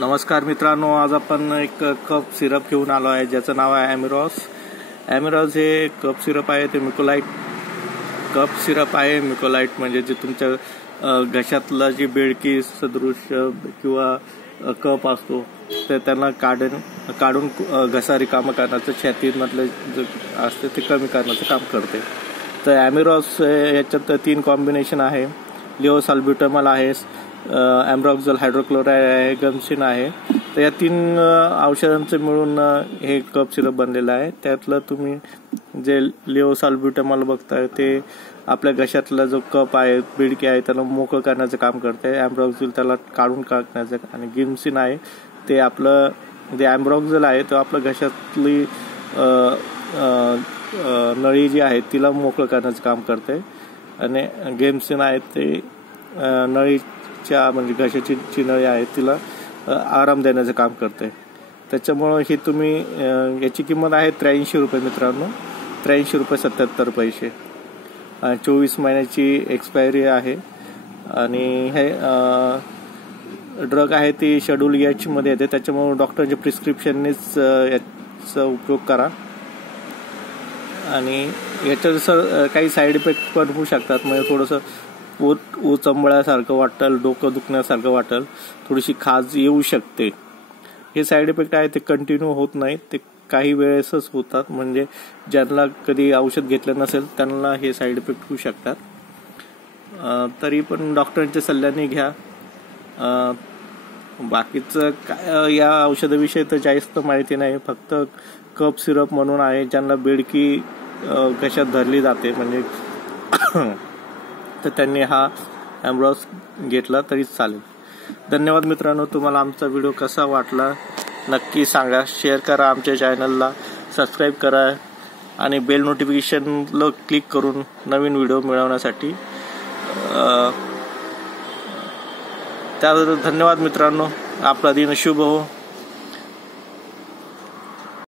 नमस्कार मित्रांनो, आज आपण एक कप सिरप घेऊन आलो आहे ज्याचं नाव आहे ॲमिरॉस हे कप सिरप आहे ते मिकोलाइट कप सिरप आहे। मिकोलाइट म्हणजे जे तुमच्या घशातला जी बेडकी सदृश किंवा कप असतो ते त्यांना काढून घसा रिकामा करण्याचं, छातीमधलं जे असते ते कमी करण्याचं काम करते। तर ॲमिरॉस याच्यात 3 कॉम्बिनेशन आहे, लिओसाल्ब्युटामॉल आहे, ॲम्ब्रॉक्झोल हायड्रोक्लोराइड आहे, गमसिन आहे। तर या 3 औषधांचं मिळून हे कप सिरप बनलेलं आहे। त्यातलं तुम्ही जे लिओसाल्ब्युटामॉल बघताय ते आपल्या घशातला जो कप आहे, बिडकी आहे, त्याला मोकळं करण्याचं काम करते। ॲम्ब्रॉक्झोल त्याला काढून टाकण्याचं, आणि गमसिन आहे ते आपलं जे ॲम्ब्रॉक्झोल आहे तो आपल्या घशातली नळी जी आहे तिला मोकळं करण्याचं काम करते, आणि गमसिन आहे ते नळीच्या म्हणजे घशाची जी नळी आहे तिला आराम देण्याचं काम करते। त्याच्यामुळं ही तुम्ही याची किंमत आहे 83 रुपये मित्रांनो, 83 रुपये 77 पैसे। 24 महिन्याची एक्सपायरी आहे, आणि हे ड्रग आहे ती शेड्यूल H मध्ये येते, त्याच्यामुळे डॉक्टरच्या प्रिस्क्रिप्शननेच याचा उपयोग करा। आणि याच्यात काही साईड इफेक्ट पण होऊ शकतात, म्हणजे थोडंसं पोट उचंबळ्यासारखं वाटेल, डोकं दुखण्यासारखं वाटेल, थोडीशी खाज येऊ शकते। हे साईड इफेक्ट आहे ते कंटिन्यू होत नाही, ते काही वेळेसच होतात, म्हणजे ज्यांना कधी औषध घेतलं नसेल त्यांना हे साईड इफेक्ट होऊ शकतात। तरी पण डॉक्टरांच्या सल्ल्याने घ्या। बाकीचं काय या औषधाविषयी तर जास्त माहिती नाही, फक्त कप सिरप म्हणून आहे, ज्यांना बेडकी घशात धरली जाते म्हणजे तर त्यांनी हा ॲम्ब्रॉस घेतला तरी चालेल। धन्यवाद मित्रांनो, तुम्हाला आमचा व्हिडिओ कसा वाटला नक्की सांगा, शेअर करा, आमच्या चॅनलला सबस्क्राईब करा, आणि बेल नोटिफिकेशनला क्लिक करून नवीन व्हिडिओ मिळवण्यासाठी त्याबद्दल धन्यवाद मित्रांनो। आपला दिन शुभ हो।